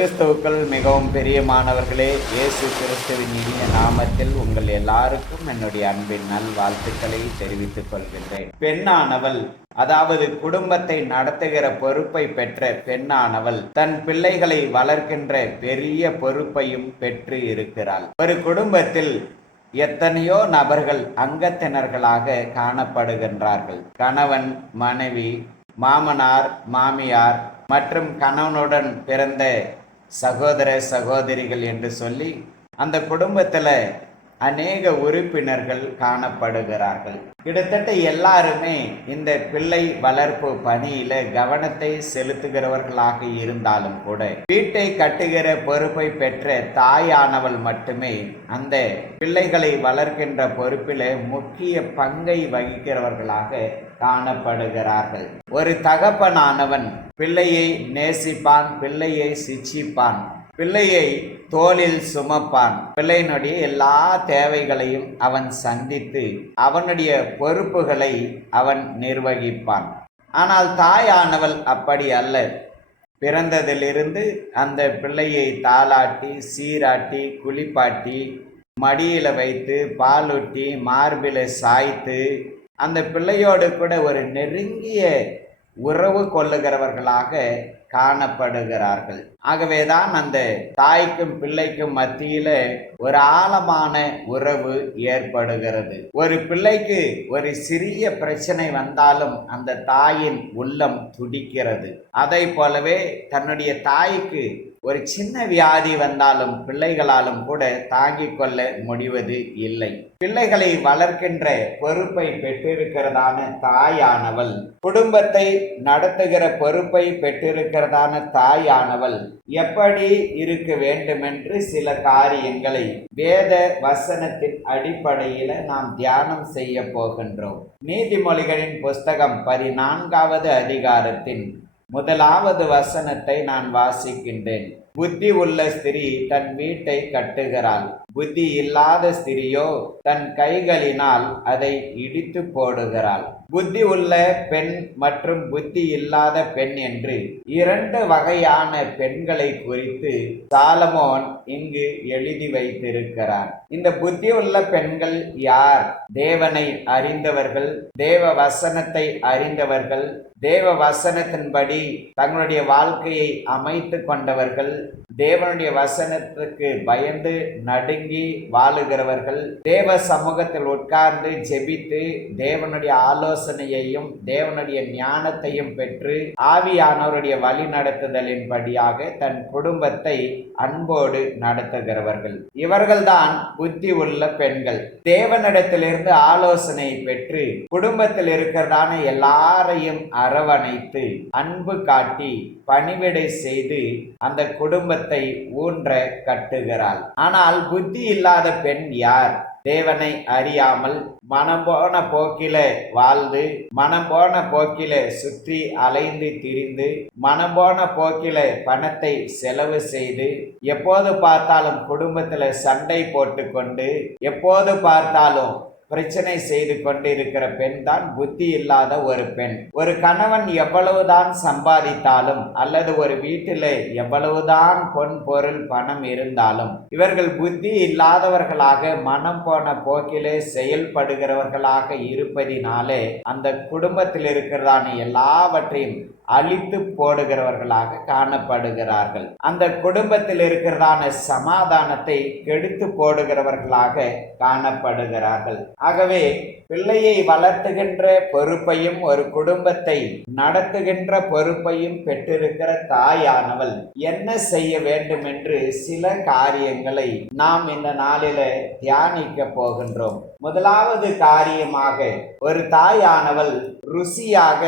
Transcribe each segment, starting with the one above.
கிறிஸ்துவுக்கள் மிகவும் பிரியமானவர்களே இயேசு கிறிஸ்துவின் இனிய நாமத்தில் உங்கள் எல்லாருக்கும் என்னுடைய அன்பின் நல் வாழ்த்துக்களை தெரிவித்துக் கொள்கின்றேன். பெண்ணானவள் அதாவது குடும்பத்தை நடத்துகிற பொறுப்பை பெற்ற பெண்ணானவள் தன் பிள்ளைகளை வளர்க்கின்ற பெரிய பொறுப்பையும் பெற்று இருக்கிறாள். ஒரு குடும்பத்தில் எத்தனையோ நபர்கள் அங்கத்தினர்களாக காணப்படுகின்றார்கள். கணவன் மனைவி மாமனார் மாமியார் மற்றும் கணவனுடன் பிறந்த சகோதர சகோதரிகள் என்று சொல்லி அந்த குடும்பத்தில் அநேக உறுப்பினர்கள் காணப்படுகிறார்கள். கிட்டத்தட்ட எல்லாருமே இந்த பிள்ளை வளர்ப்பு பணியில கவனத்தை செலுத்துகிறவர்களாக இருந்தாலும் கூட வீட்டை கட்டுகிற பொறுப்பை பெற்ற தாயானவள் மட்டுமே அந்த பிள்ளைகளை வளர்க்கின்ற பொறுப்பில முக்கிய பங்கை வகிக்கிறவர்களாக காணப்படுகிறார்கள். ஒரு தகப்பனானவன் பிள்ளையை நேசிப்பான் பிள்ளையை சிச்சிப்பான் பிள்ளையை தோளில் சுமப்பான். பிள்ளையினுடைய எல்லா தேவைகளையும் அவன் சந்தித்து அவனுடைய பொறுப்புகளை அவன் நிர்வகிப்பான். ஆனால் தாயானவள் அப்படி அல்ல. பிறந்ததிலிருந்து அந்த பிள்ளையை தாளாட்டி சீராட்டி குளிப்பாட்டி மடியில் வைத்து பாலூட்டி மார்பில் சாய்த்து அந்த பிள்ளையோடு கூட ஒரு நெருங்கிய உறவு கொள்ளுகிறவர்களாக காணப்படுகிறார்கள். ஆகவேதான் அந்த தாய்க்கும் பிள்ளைக்கும் மத்தியில ஒரு ஆழமான உறவு ஏற்படுகிறது. ஒரு பிள்ளைக்கு ஒரு சிறிய பிரச்சனை வந்தாலும் அந்த தாயின் உள்ளம் துடிக்கிறது. அதை போலவே தன்னுடைய தாய்க்கு ஒரு சின்ன வியாதி வந்தாலும் பிள்ளைகளாலும் கூட தாங்கிக் கொள்ள முடிவது இல்லை. பிள்ளைகளை வளர்க்கின்ற பொறுப்பை பெற்றிருக்கிறதான தாயானவள் குடும்பத்தை நடத்துகிற பொறுப்பை பெற்றிருக்கிறதான தாயானவள் எப்படி இருக்க வேண்டுமென்று சில காரியங்களை வேத வசனத்தின் அடிப்படையில் நாம் தியானம் செய்ய போகின்றோம். நீதிமொழிகளின் புஸ்தகம் பதினான்காவது அதிகாரத்தின் முதலாவது வசனத்தை நான் வாசிக்கின்றேன். புத்தி உள்ள ஸ்திரீ தன் வீட்டை கட்டுகிறாள். புத்தி இல்லாத ஸ்திரியோ தன் கைகளினால் அதை இடித்து போடுகிறாள். புத்தி உள்ள பெண் மற்றும் புத்தி இல்லாத பெண் என்று இரண்டு வகையான பெண்களை குறித்து சாலமோன் இங்கு எழுதி வைத்திருக்கிறார் இந்த புத்தி உள்ள பெண்கள் யார்? தேவனை அறிந்தவர்கள் தேவ வசனத்தை அறிந்தவர்கள் தேவ வசனத்தின்படி தங்களுடைய வாழ்க்கையை அமைத்து கொண்டவர்கள் தேவனுடைய வசனத்துக்கு பயந்து நடுங்கி வாழுகிறவர்கள் தேவ சமூகத்தில் உட்கார்ந்து ஜெபித்து தேவனுடைய ஆலோசனையையும் தேவனுடைய ஞானத்தையும் பெற்று ஆவியானவருடைய வழி நடத்துதலின்படியாக தன் குடும்பத்தை அன்போடு நடத்துகிறவர்கள். இவர்கள்தான் புத்தி உள்ள பெண்கள். தேவனிடத்திலிருந்து ஆலோசனை பெற்று குடும்பத்தில் இருக்கிறதான எல்லாரையும் அரவணைத்து அன்பு காட்டி பணிவிடை செய்து அந்த குடும்பத்தை ஊன்ற கட்டுகிறாள். ஆனால் புத்தி இல்லாத பெண் யார்? தேவனை அறியாமல் மனம் போன போக்கில வாழ்ந்து மனம் போன போக்கில சுற்றி அலைந்து திரிந்து மனம் போன போக்கில பணத்தை செலவு செய்து எப்போது பார்த்தாலும் குடும்பத்துல சண்டை போட்டுக்கொண்டு எப்போது பார்த்தாலும் பிரச்சனை செய்து கொண்டிருக்கிற பெண் தான் புத்தி இல்லாத ஒரு பெண். ஒரு கணவன் எவ்வளவுதான் சம்பாதித்தாலும் அல்லது ஒரு வீட்டில் எவ்வளவுதான் பொன் பொருள் பணம் இருந்தாலும் இவர்கள் புத்தி இல்லாதவர்களாக மனம் போன போக்கிலே செயல்படுகிறவர்களாக இருப்பதினாலே அந்த குடும்பத்தில் இருக்கிறதான எல்லாவற்றையும் அழித்து போடுகிறவர்களாக காணப்படுகிறார்கள். அந்த குடும்பத்தில் இருக்கிறதான சமாதானத்தை கெடுத்து போடுகிறவர்களாக காணப்படுகிறார்கள். ஆகவே பிள்ளையை வளர்த்துகின்ற பொறுப்பையும் ஒரு குடும்பத்தை நடத்துகின்ற பொறுப்பையும் பெற்றிருக்கிற தாயானவள் என்ன செய்ய வேண்டும் என்று சில காரியங்களை நாம் இந்த நாளில தியானிக்க போகின்றோம். முதலாவது காரியமாக ஒரு தாயானவள் ருசியாக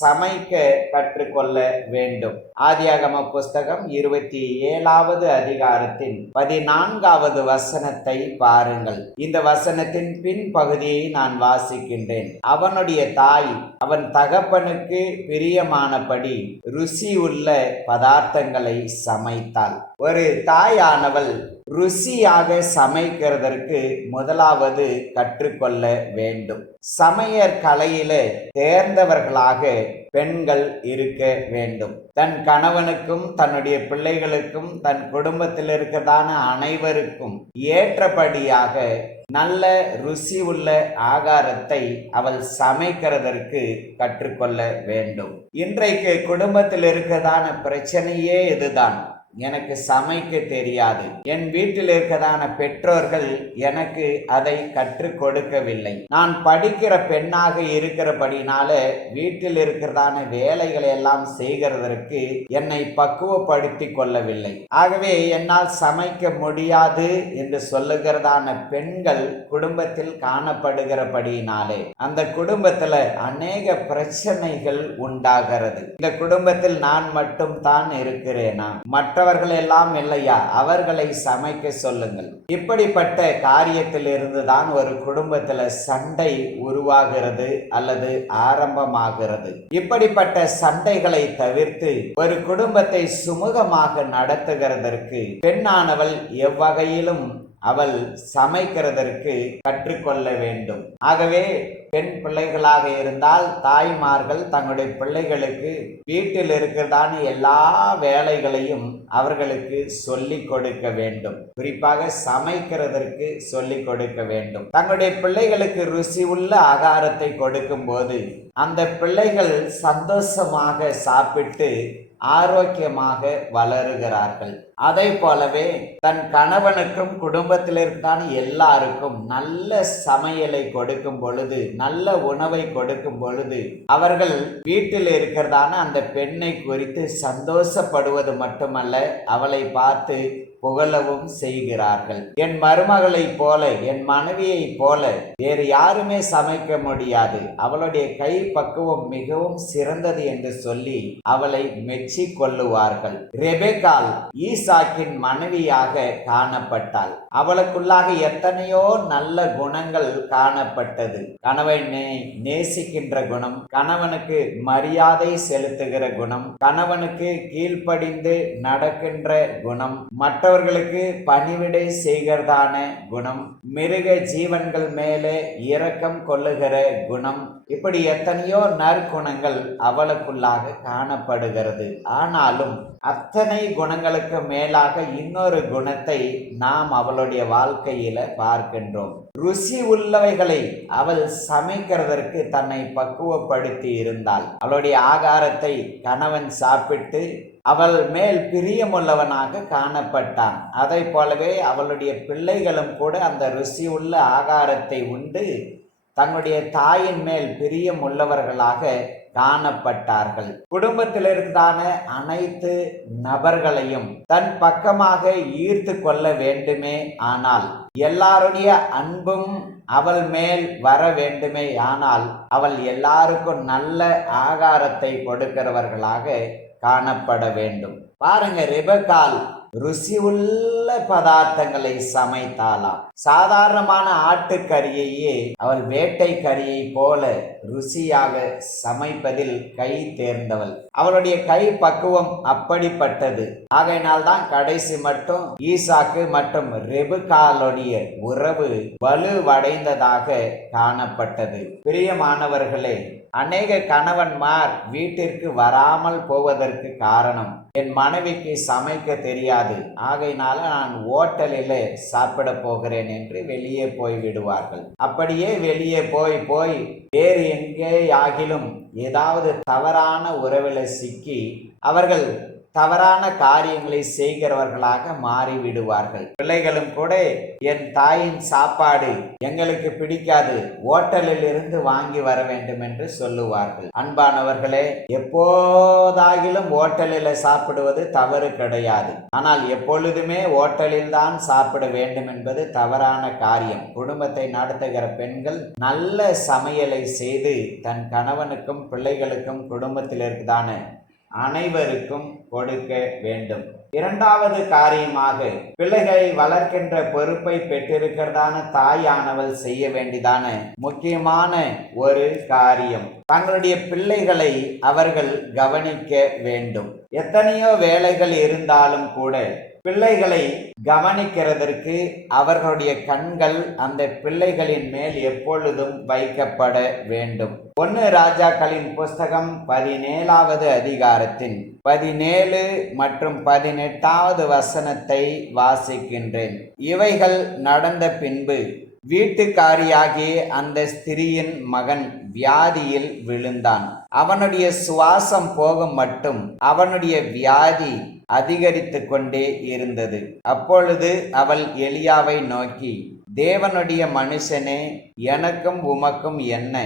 சமைக்க கற்றுக்கொள்ள வேண்டும். ஆதியாகம புஸ்தகம் இருபத்தி ஏழாவது அதிகாரத்தின் பதினான்காவது வசனத்தை பாருங்கள். இந்த வசனத்தின் பின்பகுதியை நான் வாசிக்கின்றேன். அவனுடைய தாய் அவன் தகப்பனுக்கு பிரியமானபடி ருசி உள்ள பதார்த்தங்களை சமைத்தாள். ஒரு தாயானவள் ருசியாக சமைக்கிறதற்கு முதலாவது கற்றுக்கொள்ள வேண்டும். சமையற் கலையில தேர்ந்தவர்களாக பெண்கள் இருக்க வேண்டும். தன் கணவனுக்கும் தன்னுடைய பிள்ளைகளுக்கும் தன் குடும்பத்தில் இருக்கிறதான அனைவருக்கும் ஏற்றபடியாக நல்ல ருசி உள்ள ஆகாரத்தை அவள் சமைக்கிறதற்கு கற்றுக்கொள்ள வேண்டும். இன்றைக்கு குடும்பத்தில் இருக்கிறதான பிரச்சனையே இதுதான். எனக்கு சமைக்க தெரியாது. என் வீட்டில் இருக்கிறதான பெற்றோர்கள் எனக்கு அதை கற்றுக் கொடுக்கவில்லை. நான் படிக்கிற பெண்ணாக இருக்கிறபடினால வீட்டில் இருக்கிறதான வேலைகளை எல்லாம் செய்கிறதற்கு என்னை பக்குவப்படுத்தி கொள்ளவில்லை. ஆகவே என்னால் சமைக்க முடியாது என்று சொல்லுகிறதான பெண்கள் குடும்பத்தில் காணப்படுகிறபடியினாலே அந்த குடும்பத்துல அநேக பிரச்சனைகள் உண்டாகிறது. இந்த குடும்பத்தில் நான் மட்டும் தான் இருக்கிறேனா? மற்ற மற்றவர்கள் எல்லாம் இல்லையா? அவர்களை சமைக்க சொல்லுங்கள். இப்படிப்பட்ட காரியத்தில் இருந்துதான் ஒரு குடும்பத்தில் சண்டை உருவாகிறது அல்லது ஆரம்பமாகிறது. இப்படிப்பட்ட சண்டைகளை தவிர்த்து ஒரு குடும்பத்தை சுமூகமாக நடத்துகிறதற்கு பெண்ணானவள் எவ்வகையிலும் அவள் சமைக்கிறதற்கு கற்றுக்கொள்ள வேண்டும். ஆகவே பெண் பிள்ளைகளாக இருந்தால் தாய்மார்கள் தங்களுடைய பிள்ளைகளுக்கு வீட்டில் இருக்கிறதான எல்லா வேலைகளையும் அவர்களுக்கு சொல்லிக் கொடுக்க வேண்டும். குறிப்பாக சமைக்கிறதற்கு சொல்லிக் கொடுக்க வேண்டும். தங்களுடைய பிள்ளைகளுக்கு ருசி உள்ள ஆகாரத்தை கொடுக்கும் போது அந்த பிள்ளைகள் சந்தோஷமாக சாப்பிட்டு ஆரோக்கியமாக வளருகிறார்கள். அதை போலவே தன் கணவனுக்கும் குடும்பத்தில் இருக்கான எல்லாருக்கும் நல்ல சமையலை கொடுக்கும் பொழுது நல்ல உணவை கொடுக்கும் பொழுது அவர்கள் வீட்டில் இருக்கிறதான அந்த பெண்ணை குறித்து சந்தோஷப்படுவது மட்டுமல்ல அவளை பார்த்து புகழவும் செய்கிறார்கள். என் மருமகளைப் போல என் மனைவியைப் போல வேறு யாருமே சமைக்க முடியாது. அவளுடைய கை பக்குவம் மிகவும் சிறந்தது என்று சொல்லி அவளை மெச்சி கொள்ளுவார்கள். ரெபேகால் ஈசாக்கின் மனைவியாக காணப்பட்டாள். அவளுக்குள்ளாக எத்தனையோ நல்ல குணங்கள் காணப்பட்டது. கணவனை நேசிக்கின்ற குணம் கணவனுக்கு மரியாதை செலுத்துகிற குணம் கணவனுக்கு கீழ்ப்படிந்து நடக்கின்ற குணம் மற்ற மற்றவர்களுக்கு பணிவிடை செய்கிறதான குணம் மிருக ஜீவன்கள் மேலே இரக்கம் கொள்ளுகிற குணம் இப்படி எத்தனையோ நற்குணங்கள் அவளுக்குள்ளாக காணப்படுகிறது. ஆனாலும் அத்தனை குணங்களுக்கு மேலாக இன்னொரு குணத்தை நாம் அவளுடைய வாழ்க்கையில பார்க்கின்றோம். ருசி உள்ளவைகளை அவள் சமைக்கிறதற்கு தன்னை பக்குவப்படுத்தி இருந்தாள் அவளுடைய ஆகாரத்தை கணவன் சாப்பிட்டு அவள் மேல் பிரியமுள்ளவனாக காணப்பட்டான். அதை போலவே அவளுடைய பிள்ளைகளும் கூட அந்த ருசி உள்ள ஆகாரத்தை உண்டு தன்னுடைய தாயின் மேல் பிரியம் உள்ளவர்களாக காணப்பட்டார்கள். குடும்பத்திலிருந்தான அனைத்து நபர்களையும் தன் பக்கமாக ஈர்த்து கொள்ள வேண்டுமே ஆனால் எல்லாருடைய அன்பும் அவள் மேல் வர வேண்டுமே ஆனால் அவள் எல்லாருக்கும் நல்ல ஆகாரத்தை கொடுக்கிறவர்களாக காணப்பட வேண்டும். பாருங்க ரிபகால் ருசி உள்ள பதார்த்தங்களை சமைத்தாளாம். சாதாரணமான ஆட்டுக்கறியையே அவள் வேட்டை கறியை போல ருசியாக சமைப்பதில் கை தேர்ந்தவள். அவளுடைய கை பக்குவம் அப்படிப்பட்டது. ஆகையினால்தான் கடைசி மட்டும் ஈசாக்கு மற்றும் ரெபுகாலுடைய உறவு வலுவடைந்ததாக காணப்பட்டது. பிரியமானவர்களே அநேக கணவன்மார் வீட்டிற்கு வராமல் போவதற்கு காரணம் என் மனைவிக்கு சமைக்க தெரியாது. ஆகையினால நான் ஓட்டலில் சாப்பிட போகிறேன் என்று வெளியே போய் விடுவார்கள். அப்படியே வெளியே போய் போய் வேறு எங்கே ஆகிலும் ஏதாவது தவறான உறவில் சிக்கி அவர்கள் தவறான காரியங்களை செய்கிறவர்களாக மாறிவிடுவார்கள். பிள்ளைகளும் கூட என் தாயின் சாப்பாடு எங்களுக்கு பிடிக்காது ஓட்டலில் இருந்து வாங்கி வர வேண்டும் என்று சொல்லுவார்கள். அன்பானவர்களே எப்போதாகிலும் ஓட்டலில் சாப்பிடுவது தவறு கிடையாது. ஆனால் எப்பொழுதுமே ஓட்டலில் தான் சாப்பிட வேண்டும் என்பது தவறான காரியம். குடும்பத்தை நடத்துகிற பெண்கள் நல்ல சமையலை செய்து தன் கணவனுக்கும் பிள்ளைகளுக்கும் குடும்பத்தில் இருக்குதான அனைவருக்கும் கொடுக்க வேண்டும். இரண்டாவது காரியமாக பிள்ளைகளை வளர்க்கின்ற பொறுப்பை பெற்றிருக்கிறதான தாயானவள் செய்ய வேண்டியதான முக்கியமான ஒரு காரியம். தங்களுடைய பிள்ளைகளை அவர்கள் கவனிக்க வேண்டும். எத்தனையோ வேலைகள் இருந்தாலும் கூட பிள்ளைகளை கவனிக்கிறதற்கு அவர்களுடைய கண்கள் அந்த பிள்ளைகளின் மேல் எப்பொழுதும் வைக்கப்பட வேண்டும். ஒன்னு ராஜாக்களின் புஸ்தகம் பதினேழாவது அதிகாரத்தின் பதினேழு மற்றும் பதினெட்டாவது வசனத்தை வாசிக்கின்றேன். இவைகள் நடந்த பின்பு வீட்டுக்காரியாகிய அந்த ஸ்திரியின் மகன் வியாதியில் விழுந்தான். அவனுடைய சுவாசம் போக மட்டும் அவனுடைய வியாதி அதிகரித்து கொண்டே இருந்தது. அப்பொழுது அவள் எலியாவை நோக்கி தேவனுடைய மனுஷனே எனக்கும் உமக்கும் என்ன?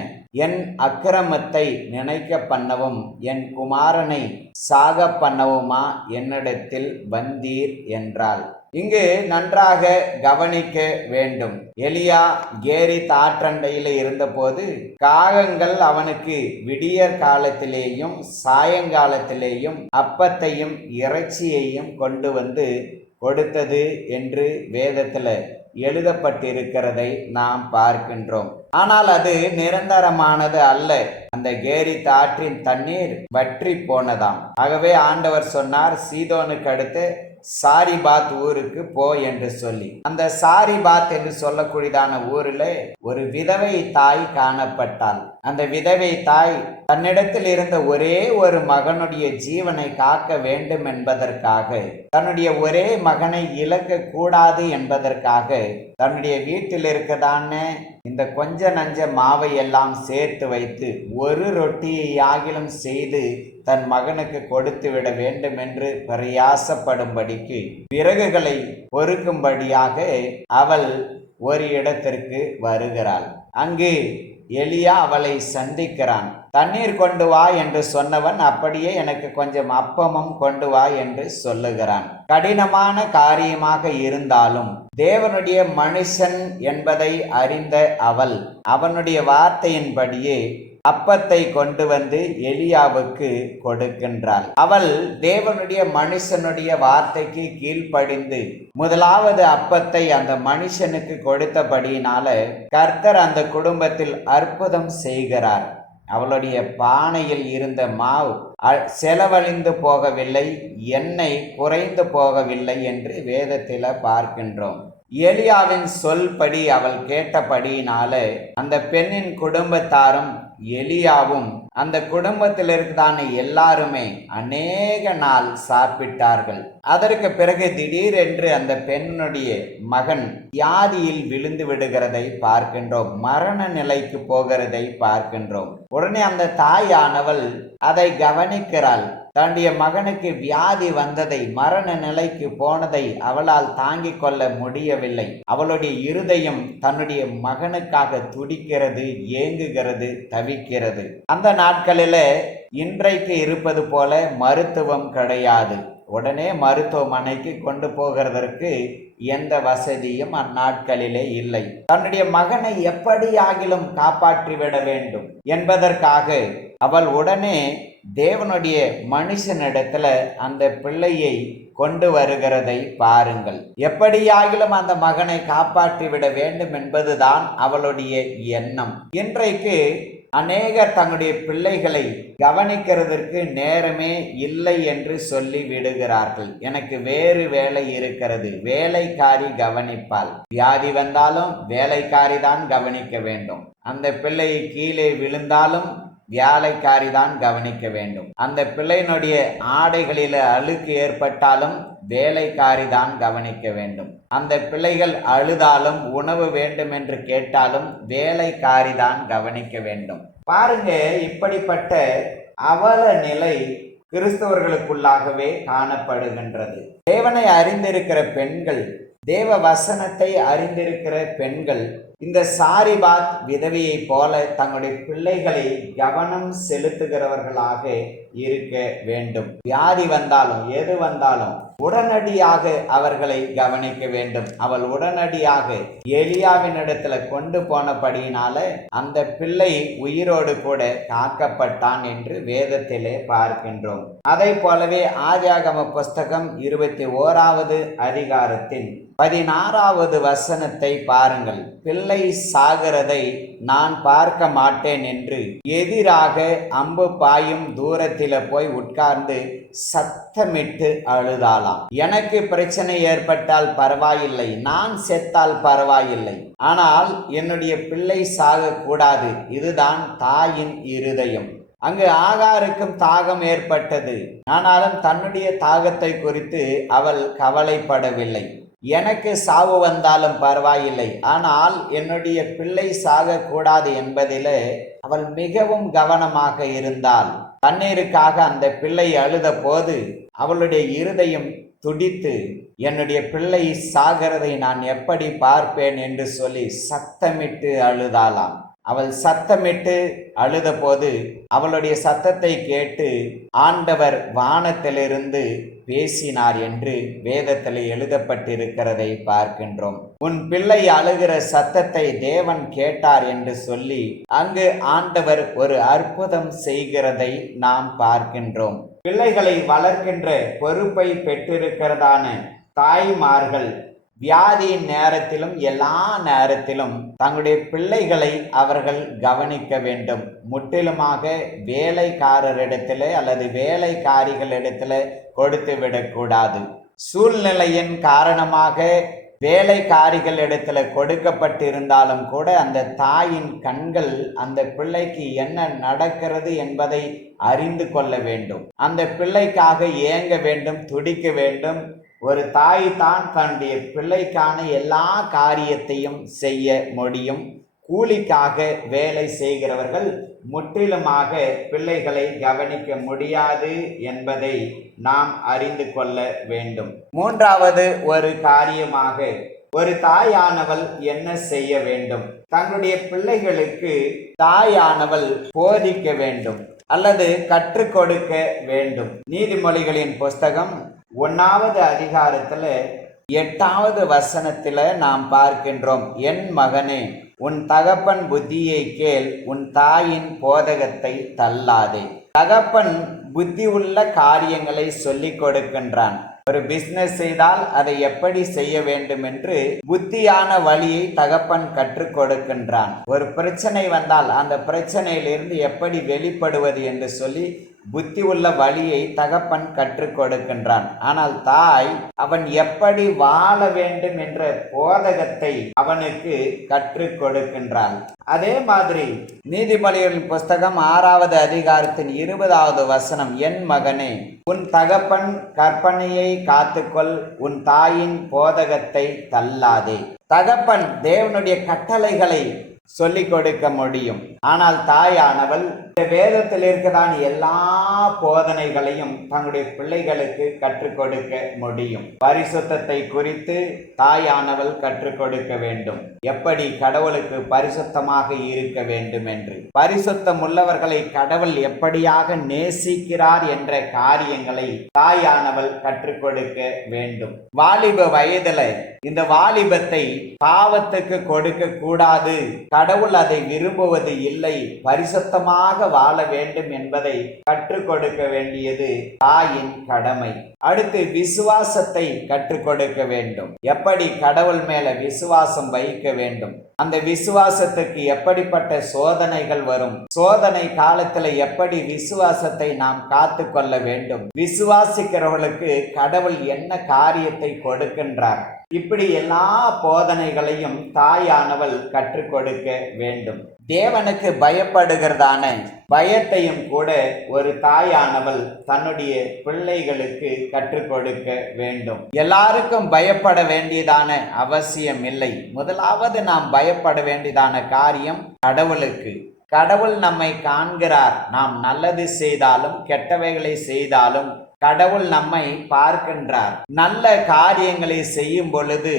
என் அக்கிரமத்தை நினைக்க பண்ணவும் என் குமாரனை சாக பண்ணவுமா? என்னிடத்தில் வந்தீர் என்றாள். இங்கு நன்றாக கவனிக்க வேண்டும். எலியா கேரி தாற்றண்டையில் இருந்தபோது காகங்கள் அவனுக்கு விடியற் காலத்திலேயும் சாயங்காலத்திலேயும் அப்பத்தையும் இறைச்சியையும் கொண்டு வந்து கொடுத்தது என்று வேதத்தில் எழுதப்பட்டிருக்கிறதை நாம் பார்க்கின்றோம். ஆனால் அது நிரந்தரமானது அல்ல. அந்த கேரி தாற்றின் தண்ணீர் வற்றி போனதாம். ஆகவே ஆண்டவர் சொன்னார் சீதோனுக்கு அடுத்து சாரிபாத் ஊருக்கு போ என்று சொல்லி. அந்த சாரிபாத் என்று சொல்லக்கூடியதான ஊரில் ஒரு விதவை தாய் காணப்பட்டாள். அந்த விதவை தாய் தன்னிடத்தில் இருந்த ஒரே ஒரு மகனுடைய ஜீவனை காக்க வேண்டும் என்பதற்காக தன்னுடைய ஒரே மகனை இழக்க கூடாது என்பதற்காக தன்னுடைய வீட்டில் இருக்கதான இந்த கொஞ்ச நஞ்ச மாவை எல்லாம் சேர்த்து வைத்து ஒரு ரொட்டியை ஆகிலும் செய்து தன் மகனுக்கு கொடுத்து விட வேண்டும் என்று பிரயாசப்படும்படிக்கு விறகுகளை பொறுக்கும்படியாக அவள் ஒரு இடத்திற்கு வருகிறாள். அங்கு எலியா அவளை சந்திக்கிறான். தண்ணீர் கொண்டு வா என்று சொன்னவன் அப்படியே எனக்கு கொஞ்சம் அப்பமும் கொண்டு வா என்று சொல்லுகிறான். கடினமான காரியமாக இருந்தாலும் தேவனுடைய மனுஷன் என்பதை அறிந்த அவள். அவனுடைய வார்த்தையின்படியே அப்பத்தை கொண்டு வந்து எலியாவுக்கு கொடுக்கின்றாள். அவள் தேவனுடைய மனுஷனுடைய வார்த்தைக்கு கீழ்ப்படிந்து முதலாவது அப்பத்தை அந்த மனுஷனுக்கு கொடுத்தபடியினால கர்த்தர் அந்த குடும்பத்தில் அற்புதம் செய்கிறார். அவளுடைய பானையில் இருந்த மாவு செலவழிந்து போகவில்லை எண்ணெய் குறைந்து போகவில்லை என்று வேதத்தில் பார்க்கின்றோம். எலியாவின் சொல்படி அவள் கேட்டபடியினாலே அந்த பெண்ணின் குடும்பத்தாரும் எலியாவும் அந்த குடும்பத்தில் இருக்கிறதான எல்லாருமே அநேக நாள் சாப்பிட்டார்கள். அதற்கு பிறகு திடீரென்று அந்த பெண்ணுடைய மகன் வியாதியில் விழுந்து விடுகிறதை பார்க்கின்றோம். மரண நிலைக்கு போகிறதை பார்க்கின்றோம். உடனே அந்த தாயானவள் அதை கவனிக்கிறாள். தன்னுடைய மகனுக்கு வியாதி வந்ததை மரண நிலைக்கு போனதை அவளால் தாங்கிக் கொள்ள முடியவில்லை. அவளுடைய இருதயம் தன்னுடைய மகனுக்காக துடிக்கிறது ஏங்குகிறது தவிக்கிறது. அந்த நாட்களில இன்றைக்கு இருப்பது போல மருத்துவம் கிடையாது. உடனே மருத்துவமனைக்கு கொண்டு போகிறதற்கு எந்த வசதியும் அந்நாட்களிலே இல்லை. தன்னுடைய மகனை எப்படியாகிலும் காப்பாற்றிவிட வேண்டும் என்பதற்காக அவள் உடனே தேவனுடைய மனுஷனிடத்துல அந்த பிள்ளையை கொண்டு வருகிறதை பாருங்கள். எப்படியாகிலும் அந்த மகனை காப்பாற்றி விட வேண்டும் என்பதுதான் அவளுடைய எண்ணம். இன்றைக்கு அநேகர் தங்களுடைய பிள்ளைகளை கவனிக்கிறதற்கு நேரமே இல்லை என்று சொல்லி விடுகிறார்கள். எனக்கு வேறு வேலை இருக்கிறது. வேலைக்காரி கவனிப்பால் வியாதி வந்தாலும் வேலைக்காரி தான் கவனிக்க வேண்டும். அந்த பிள்ளை கீழே விழுந்தாலும் வியாழைக்காரி தான் கவனிக்க வேண்டும். அந்த பிள்ளையினுடைய ஆடைகளில் அழுக்கு ஏற்பட்டாலும் வேலைக்காரி தான் கவனிக்க வேண்டும். அந்த பிள்ளைகள் அழுதாலும் உணவு வேண்டும் என்று கேட்டாலும் வேலைக்காரி தான் கவனிக்க வேண்டும். பாருங்க இப்படிப்பட்ட அவல நிலை கிறிஸ்தவர்களுக்குள்ளாகவே காணப்படுகின்றது. தேவனை அறிந்திருக்கிற பெண்கள் தேவ வசனத்தை அறிந்திருக்கிற பெண்கள் இந்த சாரிபாத் விதவையைப் போல தங்களுடைய பிள்ளைகளை கவனம் செலுத்துகிறவர்களாக இருக்க வேண்டும். வியாதி வந்தாலும் எது வந்தாலும் உடனடியாக அவர்களை கவனிக்க வேண்டும். அவள் உடனடியாக எலியாவின் இடத்துல கொண்டு போனபடியினால அந்த பிள்ளை உயிரோடு கூட காக்கப்பட்டான் என்று வேதத்திலே பார்க்கின்றோம். அதை போலவே ஆதியாகம புஸ்தகம் இருபத்தி ஓராவது அதிகாரத்தின் பதினாறாவது வசனத்தை பாருங்கள். பிள்ளை சாகிறதை நான் பார்க்க மாட்டேன் என்று எதிராக அம்பு பாயும் தூரத்தில போய் உட்கார்ந்து சத்தமிட்டு அழுதாளாம். எனக்கு பிரச்சனை ஏற்பட்டால் பரவாயில்லை நான் செத்தால் பரவாயில்லை. ஆனால் என்னுடைய பிள்ளை சாகக்கூடாது இதுதான் தாயின் இருதயம். அங்கு ஆகாருக்கும் தாகம் ஏற்பட்டது. ஆனாலும் தன்னுடைய தாகத்தை குறித்து அவள் கவலைப்படவில்லை. எனக்கு சாவு வந்தாலும் பரவாயில்லை. ஆனால் என்னுடைய பிள்ளை சாகக்கூடாது என்பதிலே அவள் மிகவும் கவனமாக இருந்தாள். தண்ணீருக்காக அந்த பிள்ளை அழுத போது அவளுடைய இருதயம் துடித்து என்னுடைய பிள்ளை சாகிறதை நான் எப்படி பார்ப்பேன்? என்று சொல்லி சத்தமிட்டு அழுதாளாம். அவள் சத்தமிட்டு அழுதபோது அவளுடைய சத்தத்தை கேட்டு ஆண்டவர் வானத்திலிருந்து பேசினார் என்று வேதத்தில் எழுதப்பட்டிருக்கிறதை பார்க்கின்றோம். உன் பிள்ளை அழுகிற சத்தத்தை தேவன் கேட்டார் என்று சொல்லி அங்கு ஆண்டவர் ஒரு அற்புதம் செய்கிறதை நாம் பார்க்கின்றோம். பிள்ளைகளை வளர்க்கின்ற பொறுப்பை பெற்றிருக்கிறதான தாய்மார்கள் வியாதியின் நேரத்திலும் எல்லா நேரத்திலும் தங்களுடைய பிள்ளைகளை அவர்கள் கவனிக்க வேண்டும். முற்றிலுமாக வேலைக்காரரிடத்தில் அல்லது வேலைக்காரிகளிடத்தில் கொடுத்து விடக்கூடாது. சூழ்நிலையின் காரணமாக வேலைக்காரிகள் இடத்துல கொடுக்கப்பட்டிருந்தாலும் கூட அந்த தாயின் கண்கள் அந்த பிள்ளைக்கு என்ன நடக்கிறது என்பதை அறிந்து கொள்ள வேண்டும். அந்த பிள்ளைக்காக ஏங்க வேண்டும் துடிக்க வேண்டும் ஒரு தாய் தான் தன்னுடைய பிள்ளைக்கான எல்லா காரியத்தையும் செய்ய முடியும். கூலிக்காக வேலை செய்கிறவர்கள் முற்றிலுமாக பிள்ளைகளை கவனிக்க முடியாது என்பதை நாம் அறிந்து கொள்ள வேண்டும். மூன்றாவது ஒரு காரியமாக ஒரு தாயானவள் என்ன செய்ய வேண்டும்? தங்களுடைய பிள்ளைகளுக்கு தாயானவள் போதிக்க வேண்டும் அல்லது கற்றுக் கொடுக்க வேண்டும். நீதிமொழிகளின் புஸ்தகம் ஒன்றாவது அதிகாரத்தில் எட்டாவது வசனத்தில் நாம் பார்க்கின்றோம் என் மகனே உன் தகப்பன் புத்தியை கேள் உன் தாயின் போதகத்தை தள்ளாதே. தகப்பன் புத்தி உள்ள காரியங்களை சொல்லிக் கொடுக்கின்றான். ஒரு பிஸ்னஸ் செய்தால் அதை எப்படி செய்ய வேண்டும் என்று புத்தியான வழியை தகப்பன் கற்றுக் கொடுக்கின்றான். ஒரு பிரச்சனை வந்தால் அந்த பிரச்சனையிலிருந்து எப்படி வெளிப்படுவது என்று சொல்லி புத்தி உள்ள வழியை தகப்பன் கற்றுக் கொடுக்கின்றான். ஆனால் தாய் அவன் எப்படி வாழ வேண்டும் என்ற போதகத்தை அவனுக்கு கற்றுக் கொடுக்கின்றாள். அதே மாதிரி நீதிமொழிகளின் புஸ்தகம் ஆறாவது அதிகாரத்தின் இருபதாவது வசனம் என் மகனே உன் தகப்பன் கற்பனையை காத்துக்கொள் உன் தாயின் போதகத்தை தள்ளாதே. தகப்பன் தேவனுடைய கட்டளைகளை சொல்லிக் கொடுக்க முடியும். ஆனால் தாயானவள் இந்த வேதத்தில் இருக்கதான் எல்லா போதனைகளையும் தங்களுடைய பிள்ளைகளுக்கு கற்றுக் கொடுக்க முடியும். பரிசுத்தத்தை குறித்து தாயானவள் கற்றுக் கொடுக்க வேண்டும். எப்படி கடவுளுக்கு பரிசுத்தமாக இருக்க வேண்டும் என்று பரிசுத்தம் உள்ளவர்களை கடவுள் எப்படியாக நேசிக்கிறார் என்ற காரியங்களை தாயானவள் கற்றுக் கொடுக்க வேண்டும். வாலிப வயதுல இந்த வாலிபத்தை பாவத்துக்கு கொடுக்க கூடாது கடவுள் அதை விரும்புவது இல்லை பரிசுத்தமாக வாழ வேண்டும் என்பதை கற்றுக் கொடுக்க வேண்டியது தாயின் கடமை. அடுத்து விசுவாசத்தை கற்றுக் கொடுக்க வேண்டும். எப்படி கடவுள் மேல விசுவாசம் வைக்க வேண்டும்? அந்த விசுவாசத்துக்கு எப்படிப்பட்ட சோதனைகள் வரும்? சோதனை காலத்துல எப்படி விசுவாசத்தை நாம் காத்து கொள்ள வேண்டும்? விசுவாசிக்கிறவர்களுக்கு கடவுள் என்ன காரியத்தை கொடுக்கின்றார்? இப்படி எல்லா போதனைகளையும் தாயானவள் கற்றுக் கொடுக்க வேண்டும். தேவனுக்கு பயப்படுகிறதான பயத்தையும் கூட ஒரு தாயானவள் தன்னுடைய பிள்ளைகளுக்கு கற்றுக் கொடுக்க வேண்டும். எல்லாருக்கும் பயப்பட வேண்டியதான அவசியம் இல்லை. முதலாவது நாம் பயப்பட வேண்டியதான காரியம் கடவுளுக்கு. கடவுள் நம்மை காண்கிறார். நாம் நல்லது செய்தாலும் கெட்டவைகளை செய்தாலும் கடவுள் நம்மை பார்க்கின்றார். நல்ல காரியங்களை செய்யும் பொழுது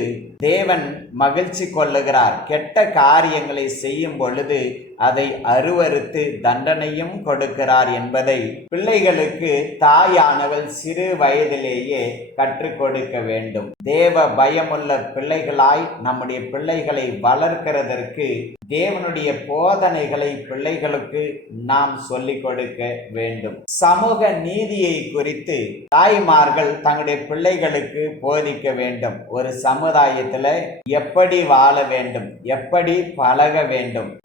தேவன் மகிழ்ச்சி கொள்ளுகிறார். கெட்ட காரியங்களை செய்யும் பொழுது அதை அருவறுத்து தண்டனையும் கொடுக்கிறார் என்பதை பிள்ளைகளுக்கு தாயானவள் சிறு வயதிலேயே கற்றுக் கொடுக்க வேண்டும். தேவ பயமுள்ள பிள்ளைகளாய் நம்முடைய பிள்ளைகளை வளர்க்கிறதற்கு தேவனுடைய போதனைகளை பிள்ளைகளுக்கு நாம் சொல்லிக் கொடுக்க வேண்டும். சமூக நீதியை குறித்து தாய்மார்கள் தங்களுடைய பிள்ளைகளுக்கு போதிக்க வேண்டும். ஒரு சமுதாயத்துல எப்படி வாழ வேண்டும்? எப்படி பழக வேண்டும்?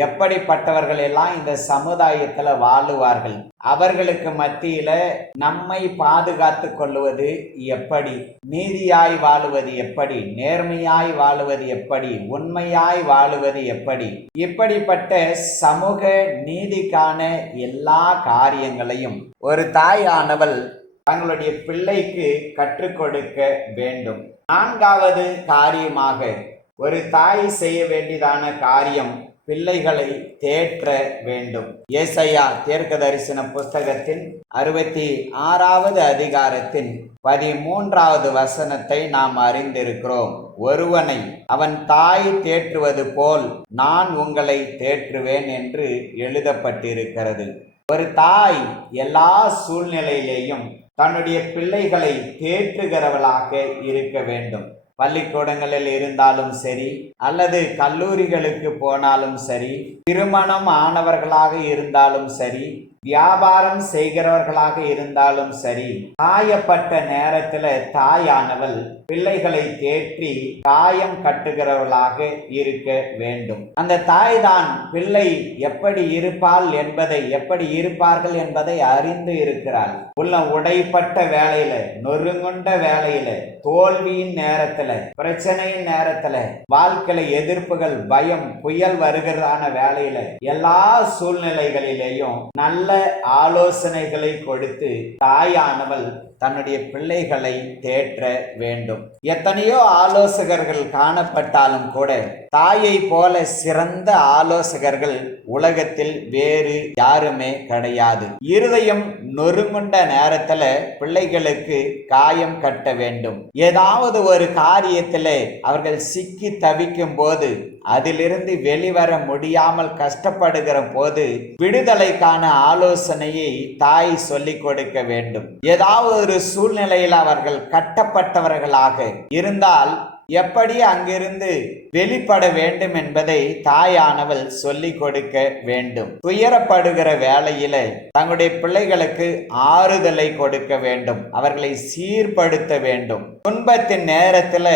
பட்டவர்கள் எல்லாம் இந்த சமுதாயத்துல வாழுவார்கள். அவர்களுக்கு மத்தியில நம்மை பாதுகாத்து கொள்வது எப்படி? நீதியாய் வாழுவது எப்படி? நேர்மையாய் வாழுவது எப்படி? உண்மையாய் வாழுவது எப்படி? இப்படிப்பட்ட சமூக நீதிக்கான எல்லா காரியங்களையும் ஒரு தாயானவள் தங்களுடைய பிள்ளைக்கு கற்றுக் கொடுக்க வேண்டும். நான்காவது காரியமாக ஒரு தாய் செய்ய வேண்டியதான காரியம் பிள்ளைகளை தேற்ற வேண்டும். ஏசையா தீர்க்க தரிசன புஸ்தகத்தின் அறுபத்தி ஆறாவது அதிகாரத்தின் பதிமூன்றாவது வசனத்தை நாம் அறிந்திருக்கிறோம். ஒருவனை அவன் தாய் தேற்றுவது போல் நான் உங்களை தேற்றுவேன் என்று எழுதப்பட்டிருக்கிறது. ஒரு தாய் எல்லா சூழ்நிலையிலேயும் தன்னுடைய பிள்ளைகளை தேற்றுகிறவளாக இருக்க வேண்டும். பள்ளிக்கூடங்களில் இருந்தாலும் சரி அல்லது கல்லூரிகளுக்கு போனாலும் சரி திருமணம் ஆனவர்களாக இருந்தாலும் சரி வியாபாரம் செய்கிறவர்களாக இருந்தாலும் சரி காயப்பட்ட நேரத்துல தாயானவள் பிள்ளைகளை தேற்றி காயம் கட்டுகிறவளாக இருக்க வேண்டும். அந்த தாய் தான் பிள்ளை எப்படி இருப்பாள் என்பதை எப்படி இருப்பார்கள் என்பதை அறிந்து இருக்கிறாள். உள்ள உடைப்பட்ட வேலையில நொறுங்குண்ட வேலையில தோல்வியின் நேரத்துல பிரச்சனையின் நேரத்துல வாழ்க்கையில எதிர்ப்புகள் பயம் புயல் வருகிறதான வேலையில எல்லா சூழ்நிலைகளிலேயும் நல்ல ஆலோசனைகளை கொடுத்து தாயானவள் தன்னுடைய பிள்ளைகளை தேற்ற வேண்டும். எத்தனையோ ஆலோசகர்கள் காணப்பட்டாலும் கூட தாயை போல சிறந்த ஆலோசகர்கள் உலகத்தில் வேறு யாருமே கிடையாது. இருதயம் நொறுங்குண்ட நேரத்துல பிள்ளைகளுக்கு காயம் கட்ட வேண்டும். ஏதாவது ஒரு காரியத்தில் அவர்கள் சிக்கி தவிக்கும் போது அதிலிருந்து வெளிவர முடியாமல் கஷ்டப்படுகிற போது விடுதலைக்கான ஆலோசனையை தாய் சொல்லிக் கொடுக்க வேண்டும். ஏதாவது ஒரு சூழ்நிலையில் அவர்கள் கட்டப்பட்டவர்களாக இருந்தால் எப்படி அங்கிருந்து வெளிப்பட வேண்டும் என்பதை தாயானவள் சொல்லிக் கொடுக்க வேண்டும். துயரப்படுகிற வேளையில தங்களுடைய பிள்ளைகளுக்கு ஆறுதலை கொடுக்க வேண்டும். அவர்களை சீர்படுத்த வேண்டும். துன்பத்தின் நேரத்துல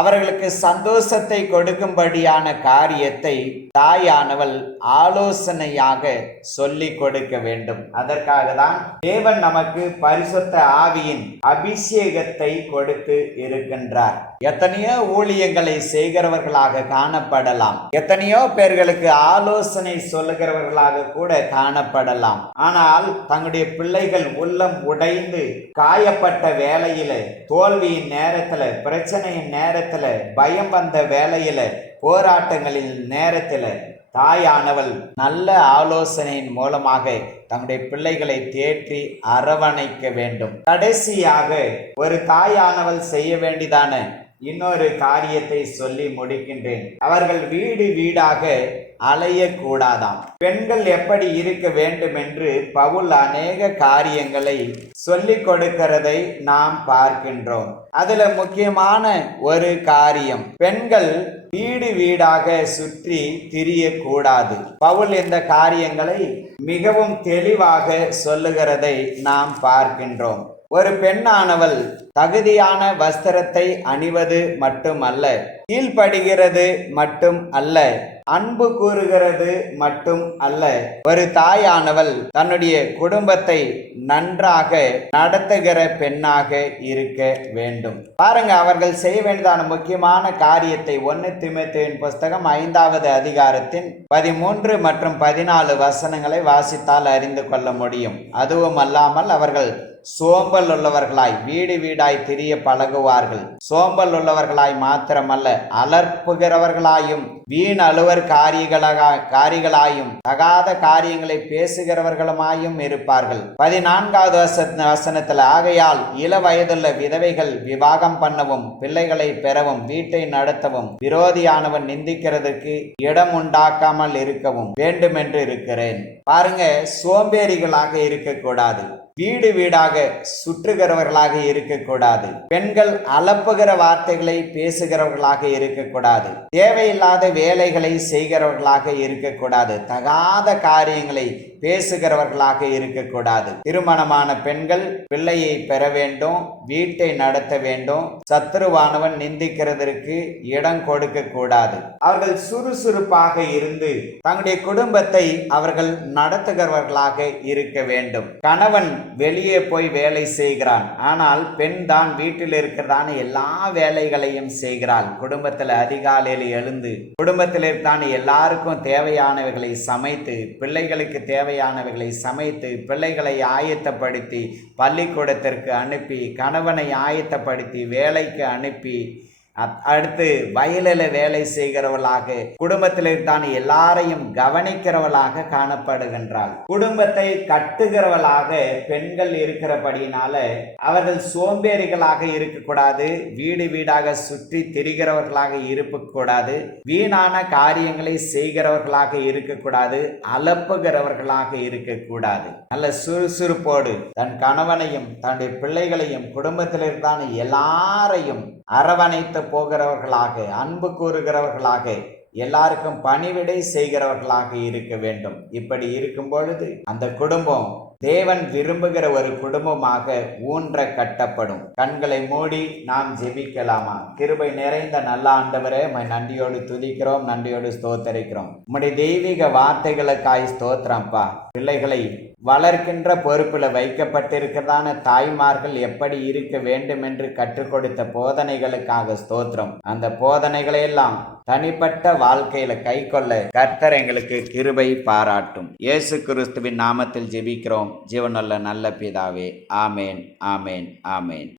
அவர்களுக்கு சந்தோஷத்தை கொடுக்கும்படியான காரியத்தை தாயானவள் ஆலோசனையாக சொல்லிக் கொடுக்க வேண்டும். அதற்காக தான் தேவன் நமக்கு பரிசுத்த ஆவியின் அபிஷேகத்தை கொடுத்து இருக்கின்றார். எத்தனையோ ஊழியங்களை செய்கிறவர்களாக காணப்படலாம். எத்தனையோ பேர்களுக்கு ஆலோசனை சொல்லுகிறவர்களாக கூட காணப்படலாம். ஆனால் தங்களுடைய பிள்ளைகள் உள்ளம் உடைந்து காயப்பட்ட வேலையில தோல்வியின் நேரத்துல பிரச்சனையின் நேரத்தில் பயம் வந்த வேலையில போராட்டங்களில் நேரத்துல தாயானவள் நல்ல ஆலோசனையின் மூலமாக தன்னுடைய பிள்ளைகளை தேற்றி அரவணைக்க வேண்டும். கடைசியாக ஒரு தாயானவள் செய்ய வேண்டியதான இன்னொரு காரியத்தை சொல்லி முடிக்கின்றேன். அவர்கள் வீடு வீடாக அலையக்கூடாதாம். பெண்கள் எப்படி இருக்க வேண்டும் என்று பவுல் அநேக காரியங்களை சொல்லிக் கொடுக்கிறதை நாம் பார்க்கின்றோம். அதுல முக்கியமான ஒரு காரியம் பெண்கள் வீடு வீடாக சுற்றி திரியக்கூடாது. பவுல் இந்த காரியங்களை மிகவும் தெளிவாக சொல்லுகிறதை நாம் பார்க்கின்றோம். ஒரு பெண்ணானவள் தகுதியான வஸ்திரத்தை அணிவது மட்டுமல்ல கீழ்ப்படுகிறது மட்டும் அல்ல அன்பு கூறுகிறது மட்டும் அல்ல. ஒரு தாயானவள் தன்னுடைய குடும்பத்தை நன்றாக நடத்துகிற பெண்ணாக இருக்க வேண்டும். பாருங்க அவர்கள் செய்ய வேண்டியதான முக்கியமான காரியத்தை ஒன்னு திமுத்தின் புஸ்தகம் ஐந்தாவது அதிகாரத்தின் பதிமூன்று மற்றும் பதினாலு வசனங்களை வாசித்தால் அறிந்து கொள்ள முடியும். அதுவும் அல்லாமல் அவர்கள் சோம்பல் உள்ளவர்களாய் வீடு வீடாய் திரிய பழகுவார்கள். சோம்பல் உள்ளவர்களாய் மாத்திரமல்ல அலர்ப்புகிறவர்களாயும் வீண் அலுவர் காரிகளாக காரிகளாயும் தகாத காரியங்களை பேசுகிறவர்களுமாயும் இருப்பார்கள். பதினான்காவது வச வசனத்தில் ஆகையால் இள வயதுள்ள விதவைகள் விவாகம் பண்ணவும் பிள்ளைகளை பெறவும் வீட்டை நடத்தவும் விரோதியானவன் நிந்திக்கிறதுக்கு இடம் உண்டாக்காமல் இருக்கவும் வேண்டுமென்று இருக்கிறேன். பாருங்க சோம்பேறிகளாக இருக்கக்கூடாது. வீடு வீடாக சுற்றுகிறவர்களாக இருக்கக்கூடாது. பெண்கள் அலப்புகிற வார்த்தைகளை பேசுகிறவர்களாக இருக்கக்கூடாது. தேவையில்லாத வேலைகளை செய்கிறவர்களாக இருக்கக்கூடாது. தகாத காரியங்களை பேசுகிறவர்களாக இருக்கக்கூடாது. திருமணமான பெண்கள் பிள்ளையை பெற வேண்டும் வீட்டை நடத்த வேண்டும். சத்துருவானவன் நிந்திக்கிறதற்கு இடம் கொடுக்க கூடாது. அவர்கள் சுறுசுறுப்பாக இருந்து தங்களுடைய குடும்பத்தை அவர்கள் நடத்துகிறவர்களாக இருக்க வேண்டும். கணவன் வெளியே போய் வேலை செய்கிறான். ஆனால் பெண் தான் வீட்டில் இருக்கிறதான எல்லா வேலைகளையும் செய்கிறாள். குடும்பத்தில் அதிகாலையில் எழுந்து குடும்பத்தில் இருக்கிறதான எல்லாருக்கும் தேவையானவைகளை சமைத்து பிள்ளைகளுக்கு தேவையானவைகளை சமைத்து பிள்ளைகளை ஆயத்தப்படுத்தி பள்ளிக்கூடத்திற்கு அனுப்பி கணவனை ஆயத்தப்படுத்தி வேலைக்கு அனுப்பி அடுத்து வயலில் வேலை செய்கிறவளாக குடும்பத்தில் இருக்கான எல்லாரையும் கவனிக்கிறவளாக காணப்படுகின்றாள். குடும்பத்தை கட்டுகிறவளாக பெண்கள் இருக்கிறபடியினால அவர்கள் சோம்பேறிகளாக இருக்கக்கூடாது வீடு வீடாக சுற்றி திரிகிறவர்களாக இருக்கக்கூடாது வீணான காரியங்களை செய்கிறவர்களாக இருக்கக்கூடாது அலப்புகிறவர்களாக இருக்கக்கூடாது. நல்ல சுறுசுறுப்போடு தன் கணவனையும் தன்னுடைய பிள்ளைகளையும் குடும்பத்தில் இருந்தான எல்லாரையும் அரவணைத்து போகிறவர்களாக அன்பு கூறுகிறவர்களாக எல்லாருக்கும் பணிவிடை செய்கிறவர்களாக இருக்க வேண்டும். இப்படி இருக்கும் பொழுது அந்த குடும்பம் தேவன் விரும்புகிற ஒரு குடும்பமாக ஊன்ற கட்டப்படும். கண்களை மூடி நாம் ஜெபிக்கலாமா? கிருபை நிறைந்த நல்ல ஆண்டவரே நன்றியோடு துதிக்கிறோம் நன்றியோடு ஸ்தோத்தரிக்கிறோம். உம்முடைய தெய்வீக வார்த்தைகளுக்காய் ஸ்தோத்திரம்ப்பா பிள்ளைகளை வளர்க்கின்ற பொறுப்பில் வைக்கப்பட்டிருக்கிறதான தாய்மார்கள் எப்படி இருக்க வேண்டும் என்று கற்றுக் கொடுத்த போதனைகளுக்காக ஸ்தோத்திரம். அந்த போதனைகளை எல்லாம் தனிப்பட்ட வாழ்க்கையில கை கொள்ள கர்த்தர் எங்களுக்கு கிருபை பாராட்டும். இயேசு கிறிஸ்துவின் நாமத்தில் ஜெபிக்கிறோம். ஜீவனுள்ள நல்ல பிதாவே ஆமேன் ஆமேன் ஆமேன்.